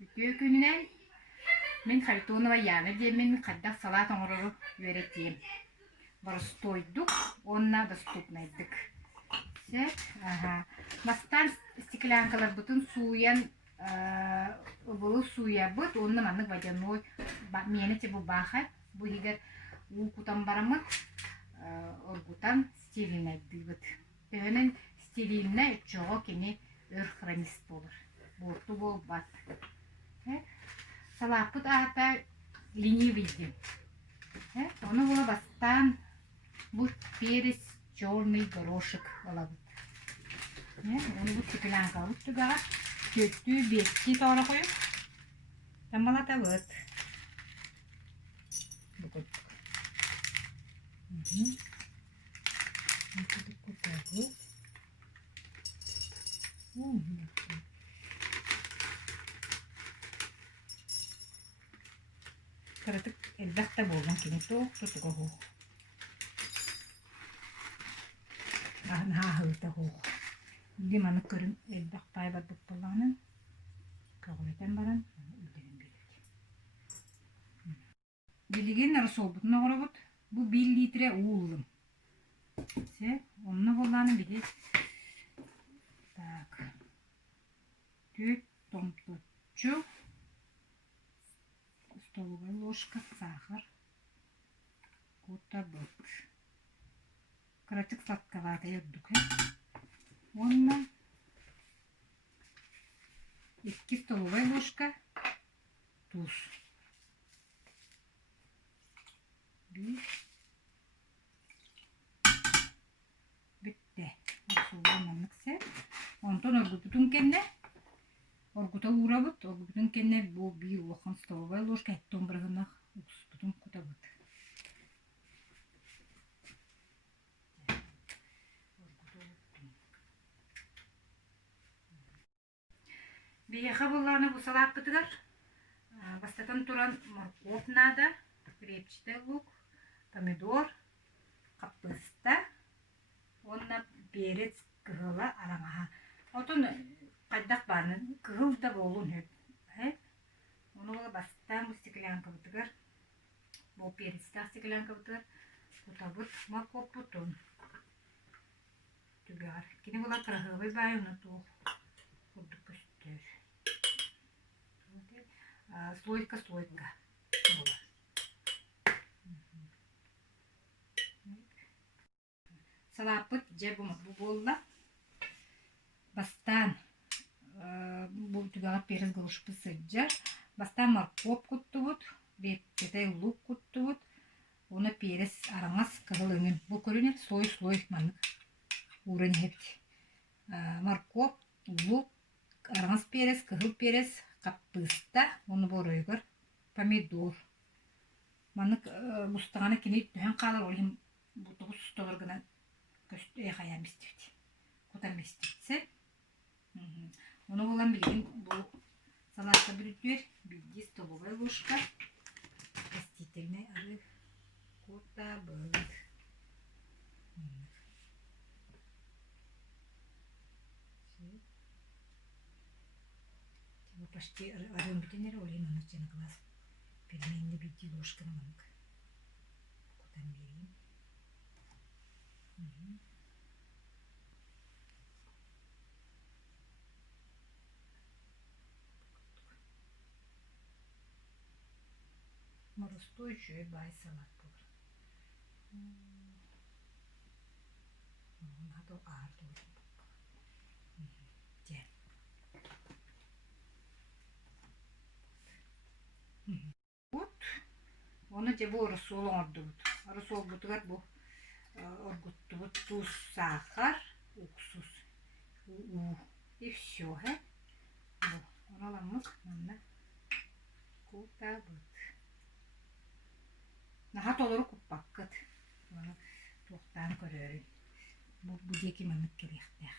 Ütüye günden men Харитонова Яна демен кадда салат оңорору үйретейim. Барстоyduk, онна доступнайдык. Ага. Мастан стеклянкалар бутын суян ыбылы суя бут, онны маннык водяной мені те бу баха, бу егер укутан барамыт, оргутан стерильнайдык бут. Төнен стерильна чого кене хронист болыр. Борту бол бат. Салапыт ата ленивый. Оны бола бастан bu перец черный горошек олабыт. Оны bu стеклянка алып тугага көттүү бетти тора коюп тамалатабыт. Кыратык элбакта болгон кини токтотуга ху. Hahılta hoğ. Limanı körüm elbaq paybat buppalanın. Kağıreten baran. Öldürün bilik. Biligen arası olbutun oğrabut. Bu 1 litre uğullum. Onunla bollanın bilir. Так. Түйт томточу. Столовая ложка сахар. Кутабык. Кратик сладковато йоддук. Онна 2 столовая ложка туз. Bitти. Soğumanlıksa. Ondan örgütün kenne. Örgüte uğrabıt. Örgütün kenne bu 1 stolовая ложка. Etton bırgınaq. Bütün kutabıt. Бияха болланы bu салат бытыгар. Бастатан туран морковь надо, репчатый лук, помидор, капуста, онна перец, кыгыла араңаха. Отон кайдак барнын кыгыл да болун хеп. Onu bola бастан bu стеклянка бытыгар. Bu перец та стеклянка бытыгар. Кутабыт морковь бутун. Түгар. Кини бола крахывый байуна тух. Курдук көстөр. Слойка. Салапыт жабымык bu болла. Бастан bu түгага перец кылышып сыджар. Бастан морковь куттубут, репчатый лук куттубут. Оны перец араңас кыгылыңын. Bu көрүнөт слой манык. Урын хепт. Морковь, лук, араңас перец, кыгыл перец, капуста, onu boruygur, помидор. Maнык бустаганы кини төһөн калар олим бу тогуз стогор гына көстө хаям истет. Котам истетсе. Onu болан билген бу салатка бүрүтөр 1 столовая ложка растительный арык кутабык. Почти арыын бүтенер олин оны жана класс. Пельменни 1 ложка намык. Котан берейин. Устойчивый бай салат болар. Надо арту. Вот. Onu ce bu arasol ordubut. Arasol butugat bu orguttubut tuz, сахар, уксус. И все, Bu. Onu alamız. Kutabut. Nahat olur kuppakkıt. Tohtan körörün. Bu deki manık gerektir.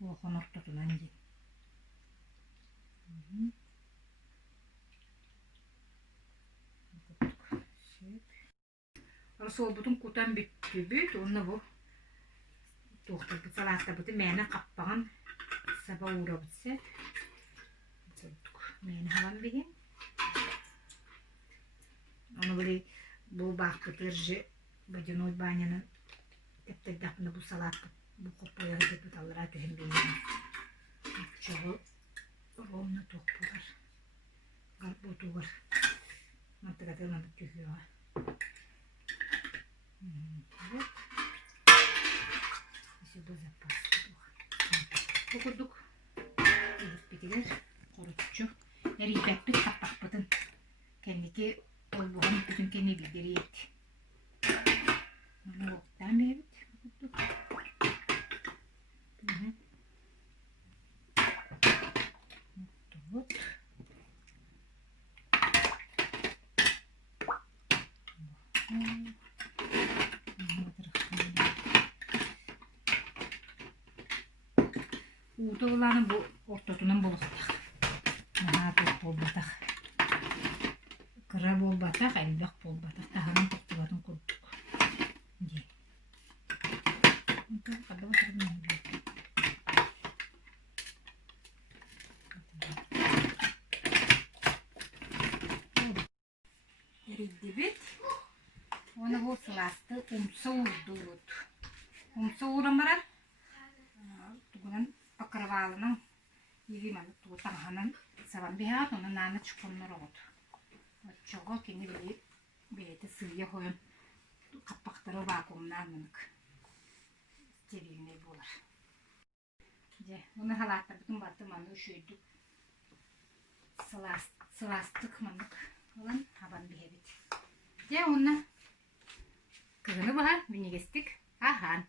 Bu konor tutunan gel. Arasol butun kutan bitti. Onu bu. Tohtar bu salatta butu mene kappagan saba uğra bitse. Men havan bihin. Onu böyle bu bakıtırcı bacanoy banyanın teptegdapını bu salat bu kopaya hıdıp alır atırım benim. Çoğu romna toplar. Garp otu var. Mantık atılmadık tühüyor. Evet. İşte bu zapas. Okuduk. Edip bitirir. Korutçu. Nereye bir kapak bıdın. Kendiki oybuğun bütün kendi bilgiri etti. Onu oktan bir evet. Okuduk. Okuduk. Uğda olanı bu ortotunun buluktak. Daha çok bolbatak. Kıra bolbatak, elbak bolbatak. Tahanın toktulatın kurduk. Ye. Kada oturun öyle. Erildi bit. Onu bu sılastı. Umsa uğdurut. Umsa uğramaran. Tuğunun akırvalının yediğim tuğu tanhanın saban bihat onun nane çıkınlar oldu. Çoğu kendi bileti sığıya koyun. Kapakları vakumlar mınık. Cebine bular. Onu halatta bütün batırmanı üşüydük. Sılastık mınık. Olan haban bir hebit. Onu kızını bahar, bini gestik. Ahan.